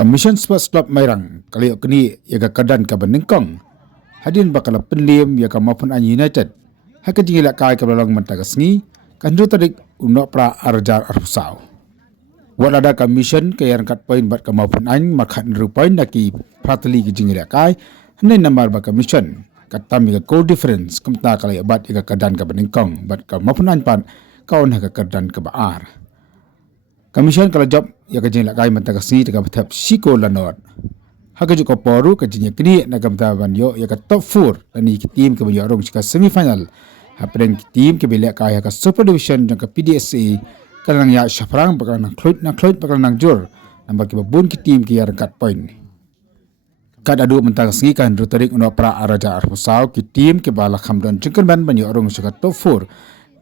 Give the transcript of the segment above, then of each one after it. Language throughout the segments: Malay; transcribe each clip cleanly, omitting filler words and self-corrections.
Commission Sports Club Mairang kali kini yaga kadan ka benengkong hadin bakal penliam yaga maupun an United haka jingila kai ka belong mentagasngi kan tarik unok pra arjar arusau wadada commission ke yang kat poin bat ka maupun an makan rupain naki prateli ki jingila kai hanai namar ba commission katam yaga goal difference kamta kali bat yaga kadan ka benengkong bat ka maupun an pan kaun haka kadan ka baar Commission kalau job ya kerja nak kaya mentang kasih dengan betap siko lanot. Hak juga poru kerjanya kini nak betap banyo ya ke top 4 dan ini tim ke banyo orang jika semifinal. Hapen tim ke belak kaya ke super division dan ke PDSA kalau nang ya syafrang bakal nang klut bakal nang jur nampak ke babun ke tim ke yang kat point. Kad adu mentang kasih kan rutarik untuk pra araja arpusau ke tim ke balak hamdan jengkerban banyo orang jika top 4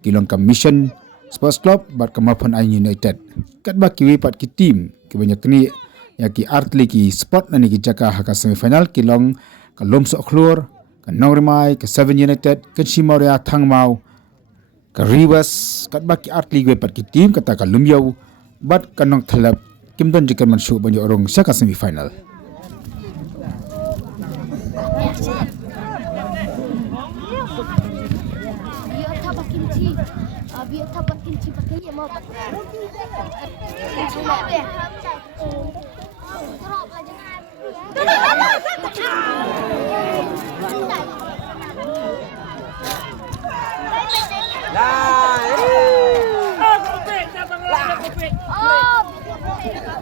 kilong commission Sports Club bat kemapan United. Kat baki wipat ki tim ki banyak ni ya ki artli ki sport nani ki jaka haka semifinal ki long ka lom sok khluor ka Nongrimai ka 7 United ka Shimoria Thangmau ka Rivers kat baki artli wipat ki tim kata ka Lumyau bat kanong thalap kimdan jikan mansu banyak orang saka semifinal. Biar dapat kimchi pakai ya mau. Kimchi apa ya? Drop lah jangan.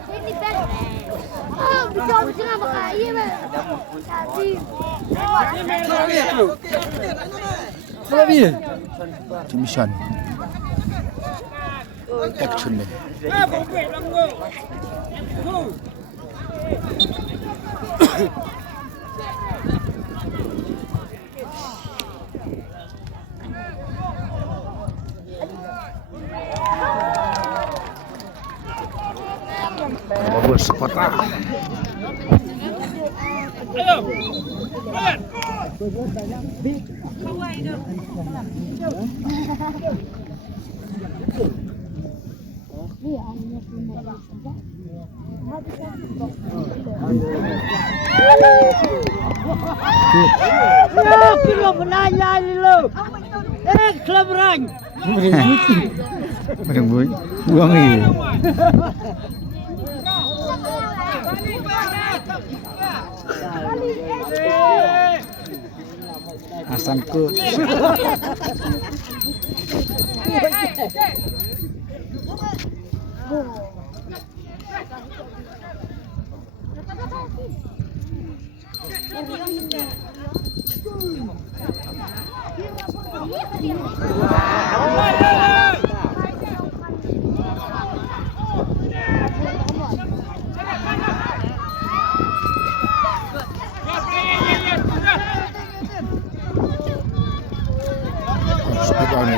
Ini best. Bisa nak pakai ini mah. Jadi. Commission. Action ni. Bagus sepatah. Ayo. Kilo penanya lo, klub rang. Mereng buang ni. Asan ku.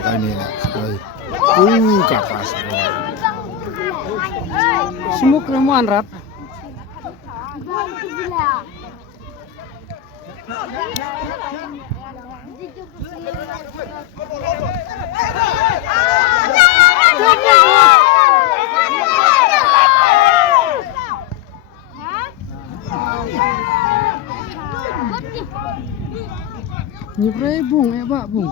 Ini nak sekali. Kapas. Semuk remuan rat. Nyepre bung pak bung.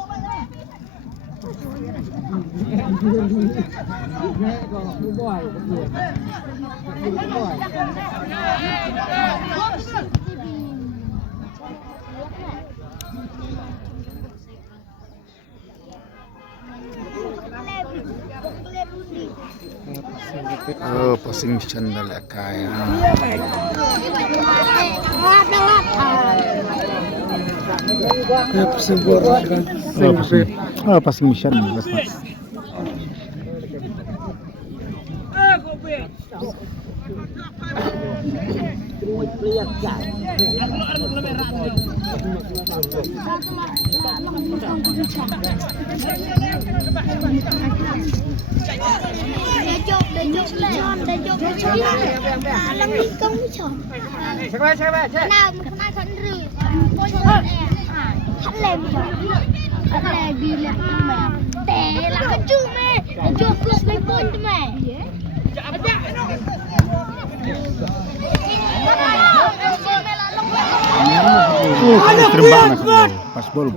Oh, pasing cendal kaya. Pasing borak kan. Oh, pasing cendal. Terbang nak bol. Pas bol.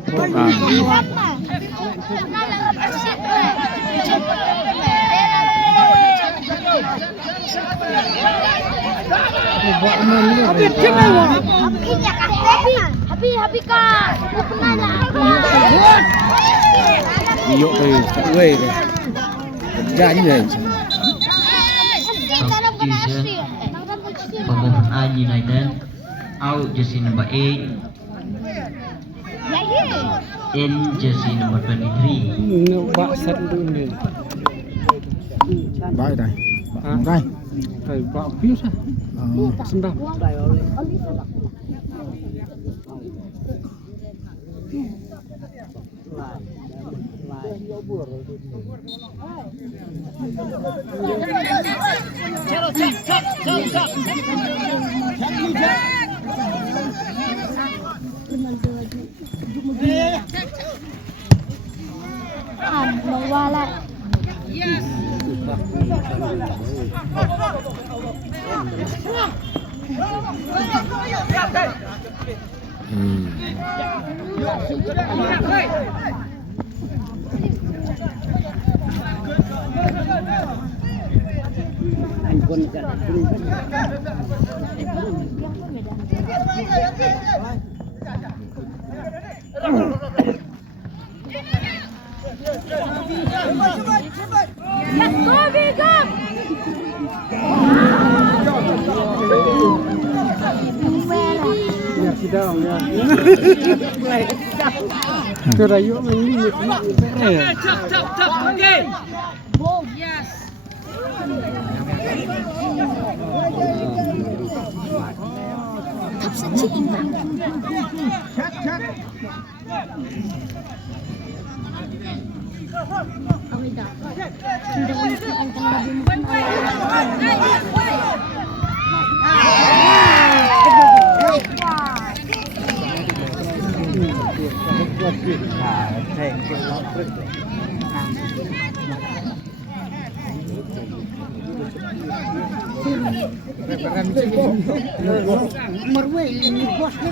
Habis kak. Iyo kay weh. Kerjanya aja. Pembukaan United out jersey number 8 in jersey number 23. Bak set dulu ni. Baik dah. Makai. Kai bak pius ah. Sendap. Mewala. Let's go, Bigum! Ya sidang ya. Terayu ini ni. Top, okay. Yes. Thấp sẽ chỉ mà. Marwai ini bos ni.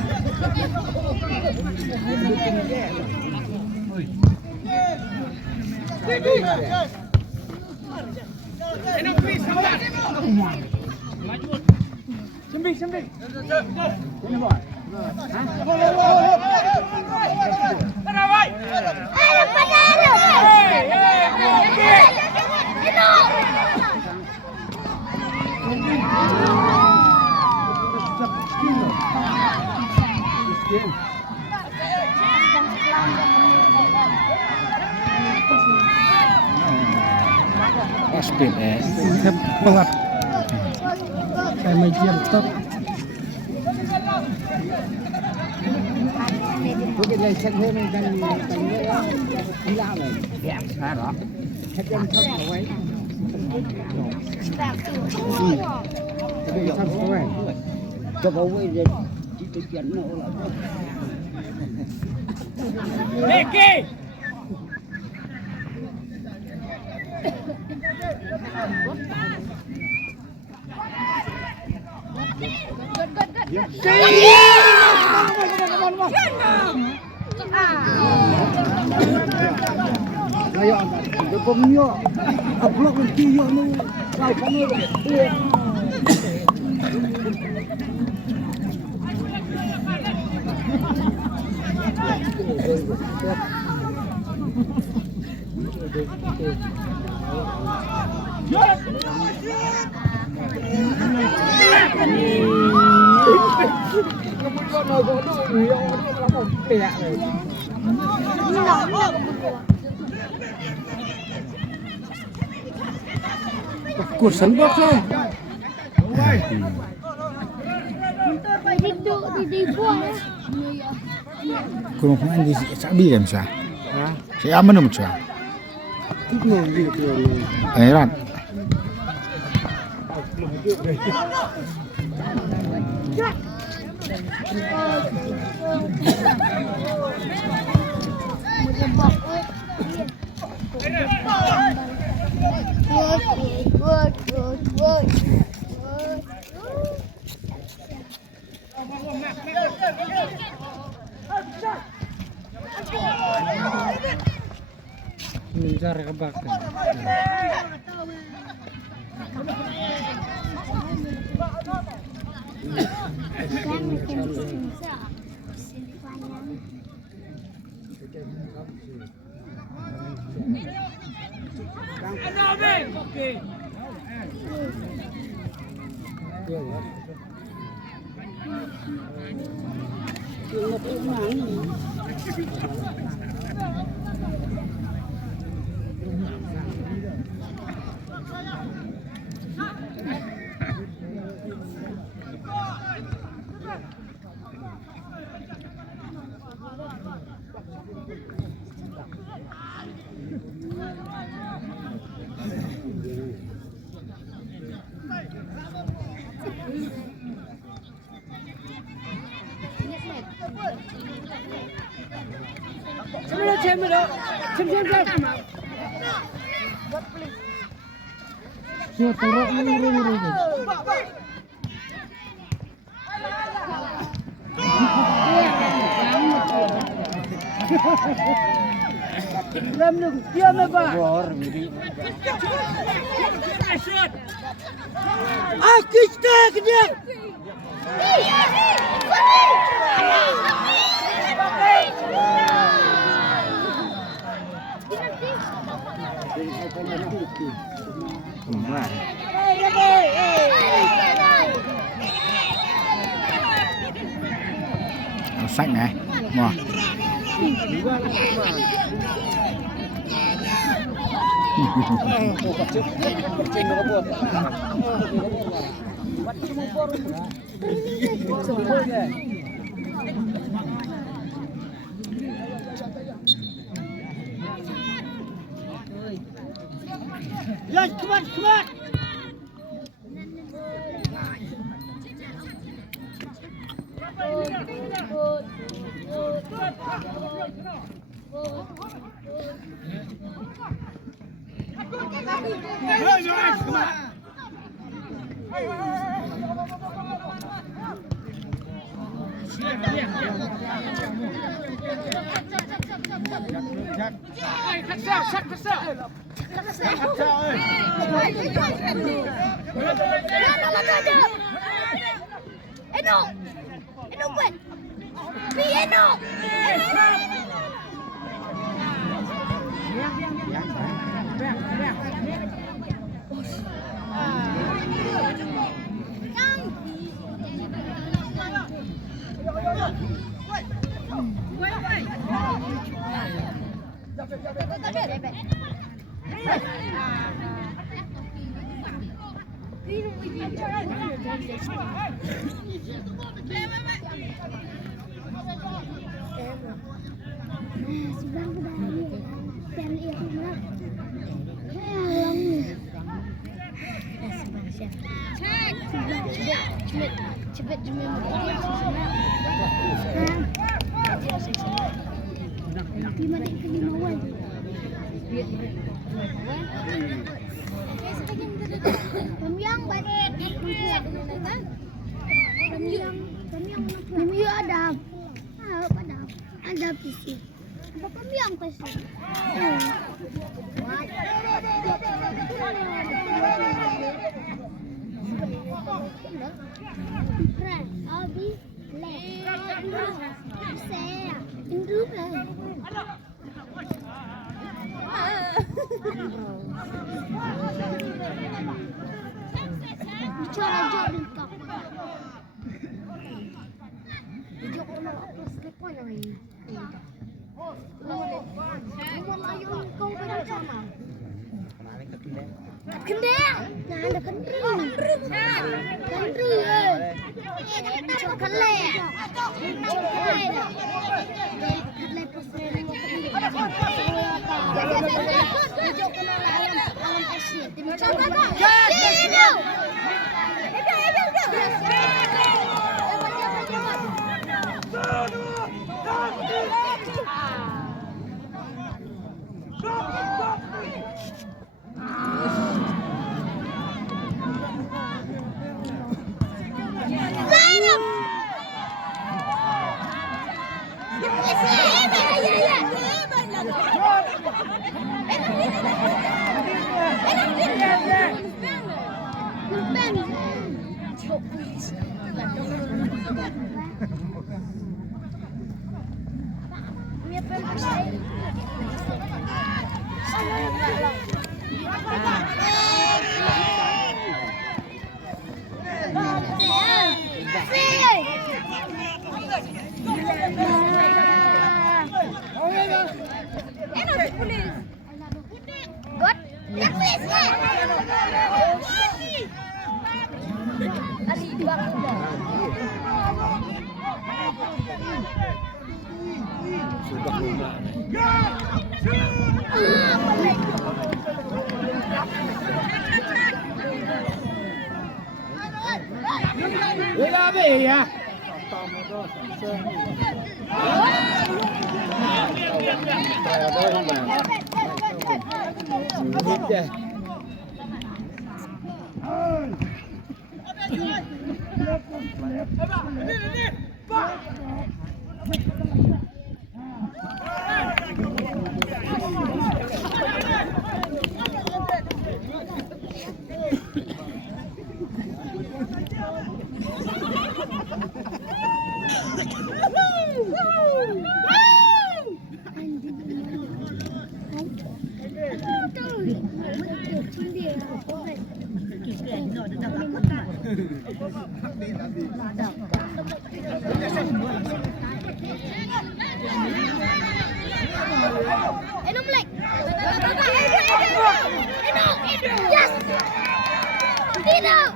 Sembi. Ini boy. Speed Pelat. Saya macam top. Mungkin lain set hơn kan hilang rồi. Đẹp sao đó. Set chân thấp rồi. Cái thấp rồi. Cho bố với chỉ tự chuyển nó là. Mickey! Ayo, tôi cũng nhớ. Học lớp mình kia nhớ nó. Lại không nhớ được. Kursan bos lah. Di buang. Kurang pun di sabi kan sah. Hah? Saya aman nama sah. Thích ngồi gì được. Airat. Work. Menjar ke belakang. Okay. Dia teruk murung-murung. Sách này. Wow. Yes, come on, come on. Eno buat. Piano. Cepet ada pisi. Apa pembiang pasti? Abi, le, saya, induk bicara jodoh kau. Video kau nak upload sekali lagi. Layu kau berencana. Kendeng, nah ada kendeng. Kendeng. Coklat. Coklat pasir. Video kau nak alam pasir. Coklat. Mia pelai. Wala ba ya? Yes! Tidak!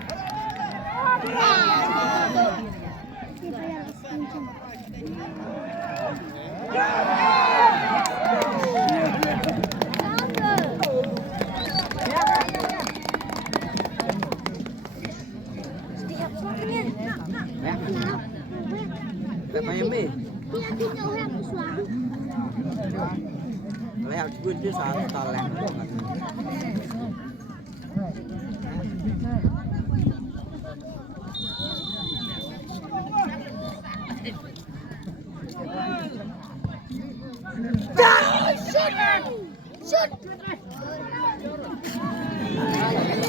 Miami. Dia tinggal orang suami. Leo cuy chứ sao to lẹ. Shoot!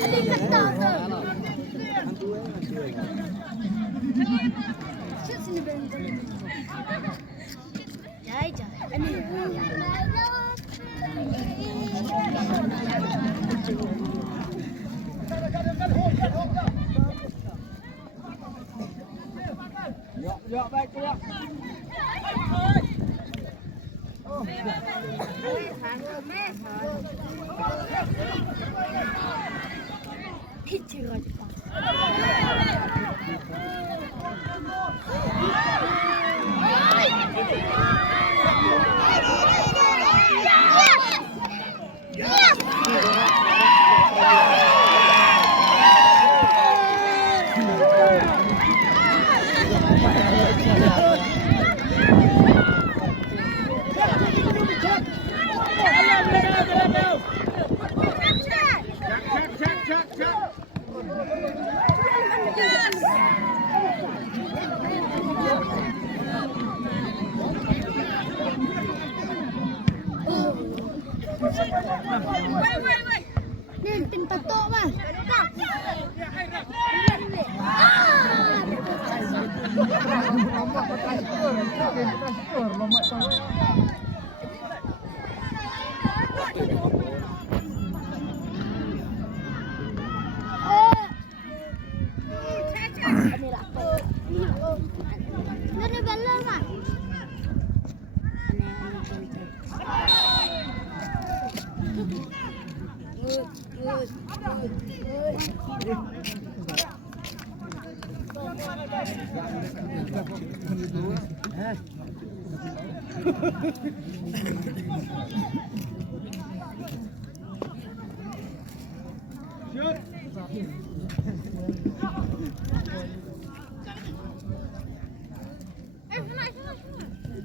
Ada kata tu. Shoot sini benda. Jai. Dạ baik keluar. Ni tin patok bang. Ni bela bang.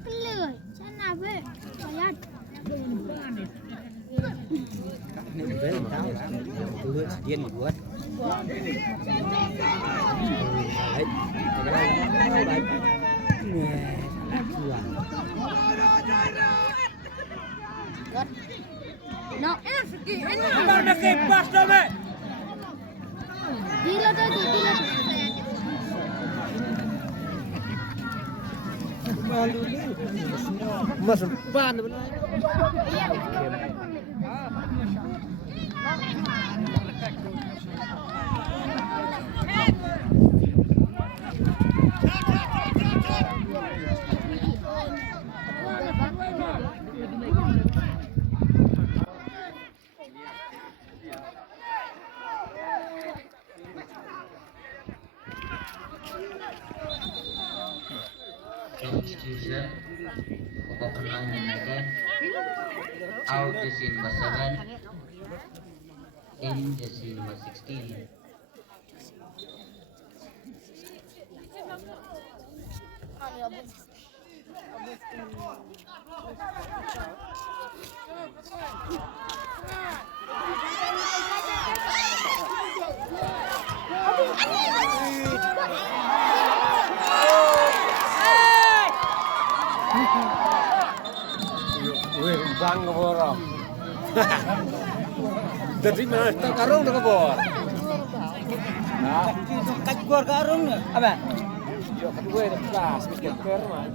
Kelih, sana be. Bayar. Này về tao tôi điên một bữa. Đấy. Cái này No. Amar na kay pas na be. Dilo tu, dilo. malu ni. Mas pan benar. Institution Babakan United out jersey number 7 in jersey number 16. Bang kebor. Dari mana tak karung tak kebor? Nah, kat kebor karung ni. Apa? Yo kat gue dah kelas mikir kerma.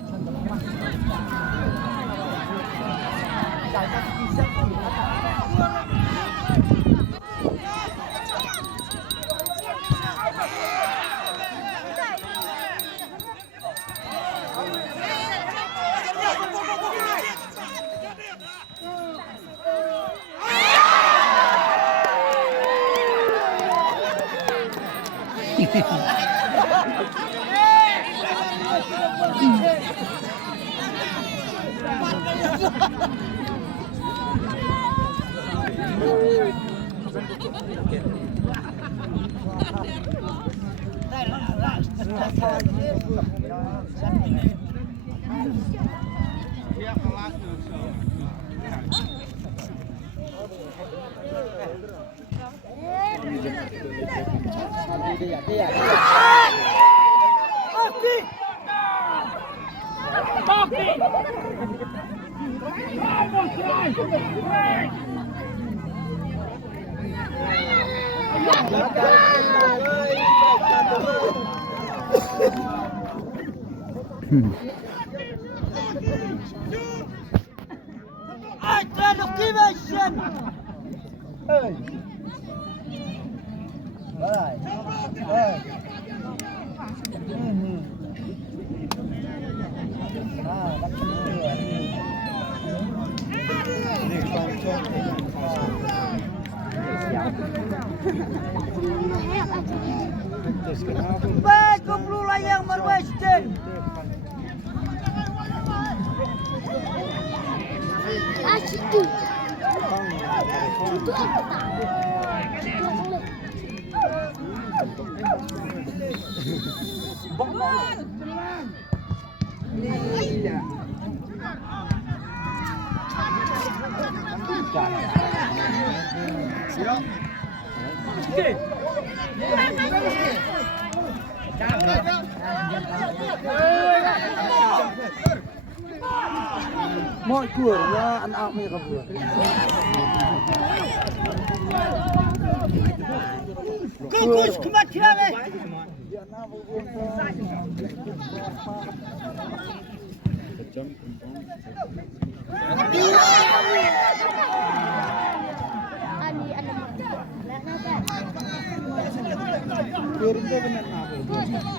Baik, kumpul layang Marwestin. Situ. Itu apa? Mọi cửa là ăn ảo mày gặp vừa. Kukus kematian eh. Kurang benar apa?